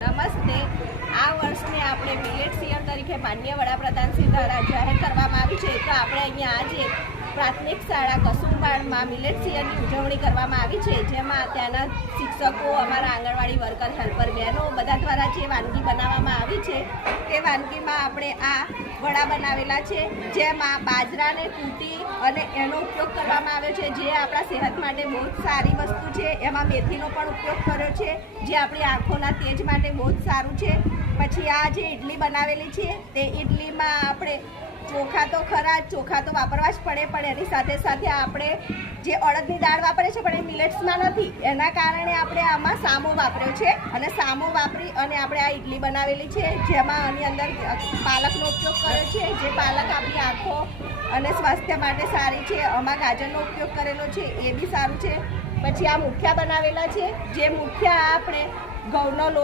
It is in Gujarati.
નમસ્તે। આ વર્ષને આપણે મિલેટ્સ યર તરીકે માનનીય વડાપ્રધાન શ્રી દ્વારા જાહેર કરવામાં આવી છે। તો આપણે અહીંયા આજે પ્રાથમિક શાળા કસુંબામાં મિલેટ્સ યરની ઉજવણી કરવામાં આવી છે, જેમાં ત્યાંના શિક્ષકો, અમારા આંગણવાડી વર્કર, હેલ્પર બહેનો બધા દ્વારા જે વાનગી બનાવવામાં આવી છે તે વાનગીમાં આપણે આ વડા બનાવેલા છે, જેમાં બાજરાને કૂટી અને એનો ઉપયોગ કરવામાં આવ્યો છે, જે આપણા સેહત માટે બહુ જ સારી વસ્તુ છે। એમાં મેથીનો પણ ઉપયોગ કર્યો છે, જે આપણી આંખોના તેજ માટે બહુ જ સારું છે। પછી આ જે ઇડલી બનાવેલી છે તે ઇડલીમાં આપણે ચોખા તો ખરા, ચોખા તો વાપરવા જ પડે, પણ એની સાથે સાથે આપણે જે અડદની દાળ વાપરે છે પણ એ મિલેટ્સમાં નથી, એના કારણે આપણે આમાં સામો વાપર્યો છે અને સામો વાપરી અને આપણે આ ઇડલી બનાવેલી છે, જેમાં આની અંદર પાલકનો ઉપયોગ કર્યો છે, જે પાલક આપણી આંખો અને સ્વાસ્થ્ય માટે સારી છે। આમાં ગાજરનો ઉપયોગ કરેલો છે, એ બી સારું છે। પછી આ મુઠિયા બનાવેલા છે, જે મુઠિયા આપણે ઘઉંનો લોટ